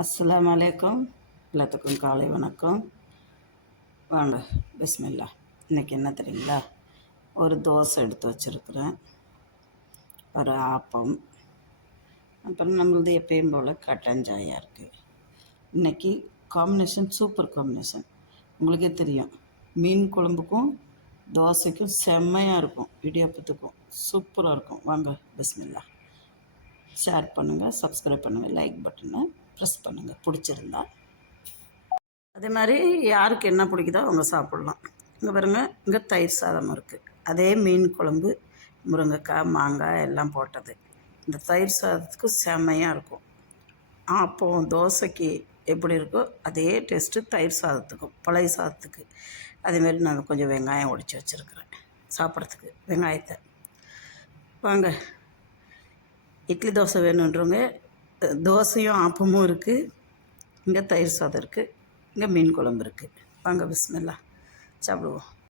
அஸ்ஸலாமு அலைக்கும். எல்லாத்துக்கும் காலை வணக்கம். வாங்க பிஸ்மில்லா. இன்றைக்கி என்ன தெரியுங்களா, ஒரு தோசை எடுத்து வச்சுருக்குறேன், ஒரு ஆப்பம், அப்புறம் நம்மளது எப்பயும் போல் கட்டஞ்சாயா இருக்குது. இன்றைக்கி காம்பினேஷன் சூப்பர் காம்பினேஷன். உங்களுக்கே தெரியும், மீன் குழம்புக்கும் தோசைக்கும் செம்மையாக இருக்கும், இடியாப்பத்துக்கும் சூப்பராக இருக்கும். வாங்க பிஸ்மில்லா. ஷேர் பண்ணுங்கள், சப்ஸ்கிரைப் பண்ணுங்கள், லைக் பட்டனை ப்ரெஸ் பண்ணுங்கள் பிடிச்சிருந்தா. அதே மாதிரி யாருக்கு என்ன பிடிக்குதோ அவங்க சாப்பிட்லாம். இங்கே பாருங்க, இங்கே தயிர் சாதம் இருக்குது. அதே மீன் குழம்பு, முருங்கைக்காய், மாங்காய் எல்லாம் போட்டது. இந்த தயிர் சாதத்துக்கு செம்மையாக இருக்கும். அப்போ தோசைக்கு எப்படி இருக்கோ அதே டேஸ்ட்டு தயிர் சாதத்துக்கும், பழைய சாதத்துக்கு. அதேமாரி நான் கொஞ்சம் வெங்காயம் உடைச்சி வச்சுருக்கிறேன் சாப்பிட்றதுக்கு, வெங்காயத்தை. வாங்க, இட்லி தோசை வேணுன்றவங்க தோசையும் ஆப்பமும் இருக்குது. இங்கே தயிர் சாதம் இருக்குது, இங்கே மீன் குழம்பு இருக்குது. வாங்க பிஸ்மில்லா சாப்பிடுவோம்.